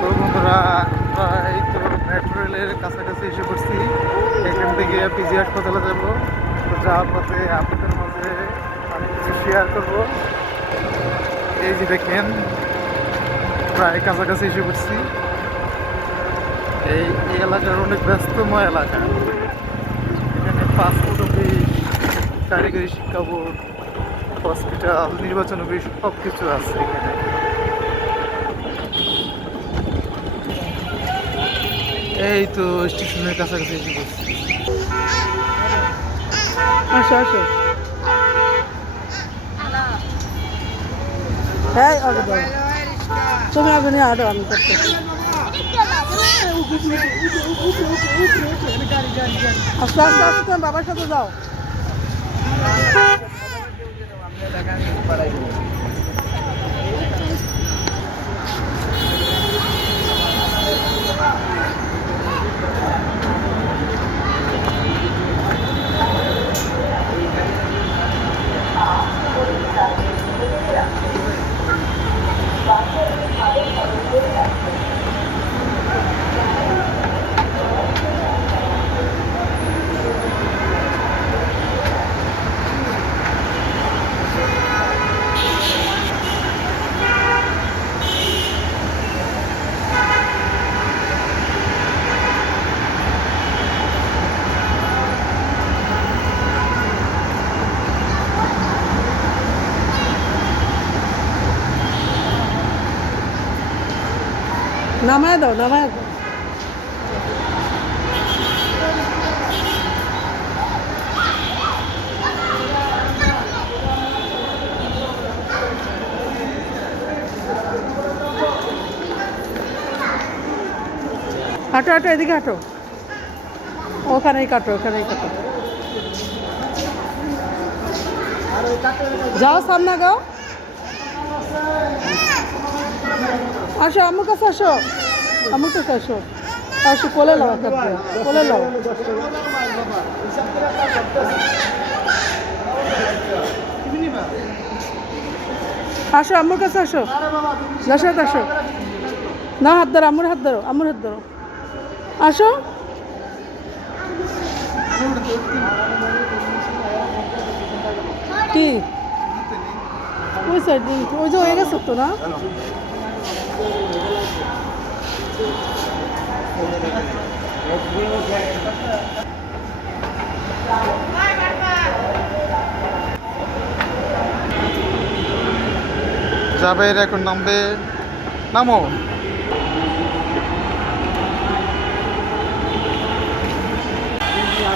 তো বন্ধুরা, আমরা এই তো মেট্রো রেলের কাছাকাছি এসে পড়ছি। এখান থেকে পিজি হাসপাতালে যাবো। তো যাওয়ার পথে আপনাদের মাঝে আমি কিছু শেয়ার করবো। এই যে দেখেন, প্রায় কাছাকাছি এসে পড়ছি। এই এলাকার অনেক ব্যস্তময় এলাকা। এখানে পাসপোর্ট অফিস, কারিগরি শিক্ষা বোর্ড, হসপিটাল, নির্বাচন অফিস সব কিছু আছে এখানে। এই তো স্টেশনের কাছাকাছি এসে পড়ছি। আসো আসো। হ্যাঁ, তুমি আগে নিয়ে আরো আমি করতেছি। আস্তে আস্তে আস্তে তোমার বাবার সাথে যাও। নামায় দাও, নামায় দাও। হাঁটো হাঁটো, এদিকে হাঁটো। ওখানেই কাটো, ওখানেই কাটো। যাও সামনে গাও। আসো আমার কাছে, আসো আমার কাছে, আসো আসো। কোলে লাও, কোলে লাও। আসো আমার কাছে, আসো দশরথ, আসো। না, হাত ধরো, আমার হাত ধরো, আমার হাত ধরো। আসো। কি ওই সাইড, ওই যে হয়ে গেছে তো না। যাবে এখন, নামবে, নামো।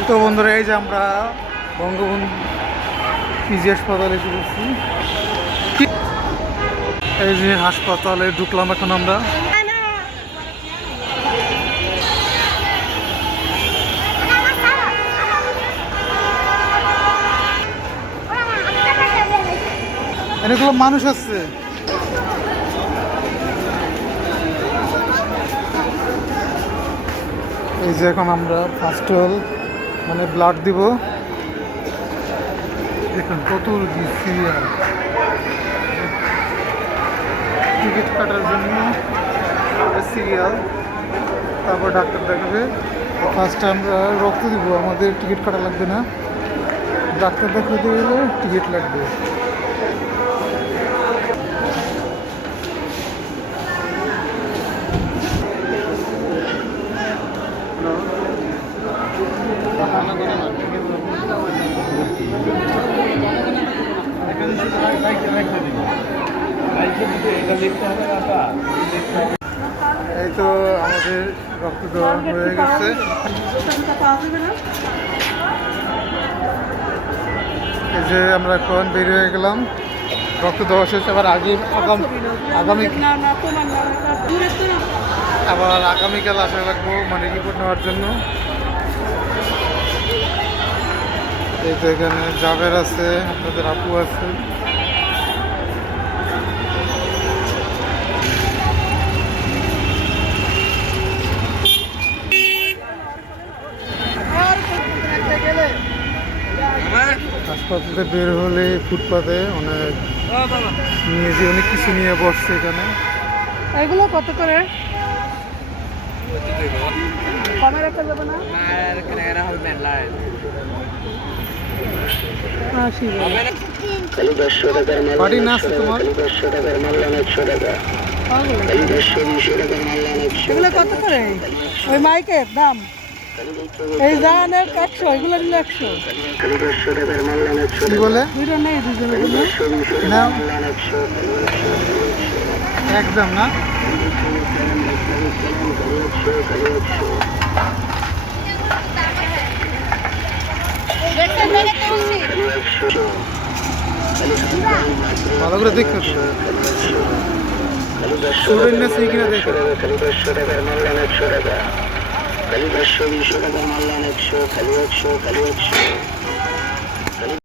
তো বন্ধুরা, এই যে আমরা বঙ্গবন্ধু পিজি হাসপাতালে এসে পড়ছি। এই যে হাসপাতালে ঢুকলাম এখন আমরা। অনেকগুলো মানুষ আসছে। এই যে এখন আমরা ফার্স্ট হল মানে ব্লাড দিব। দেখুন কত সিরিয়াল, টিকিট কাটার জন্য সিরিয়াল, তারপর ডাক্তার দেখাবে। ফার্স্টে আমরা রক্ত দিব, আমাদের টিকিট কাটা লাগবে না। ডাক্তার দেখাতে গেলে টিকিট লাগবে। এই তো আমাদের রক্ত দেওয়া হয়ে গেছে। এই যে আমরা এখন বের হয়ে গেলাম, রক্ত দেওয়া শেষ। আবার আগামীকাল আসা লাগবো মানে রিপোর্ট নেওয়ার জন্য। এই তো এখানে জাবের আছে, আপনাদের আপু আছে। ফুটপাতে বের হলে ফুটপাতে অনেক অনেক কিছু নিয়ে বসছে এখানে। এগুলো কত করে? কমে রাখা যাবে না? আশি বাড়ি না আছে তোমার? এগুলো কত করে? ওই মাইকের দাম এই জানের 100, এগুলো নিলে 100। কি বলে? দুইটা নেই, দুজনের জন্য না একদম না। ভালো করে দেখতে তো স্টুডেন্ট না সেই কিনা দেখে। 100, 200 টাকার মাল নেন 100, খালি 100, খালি 100।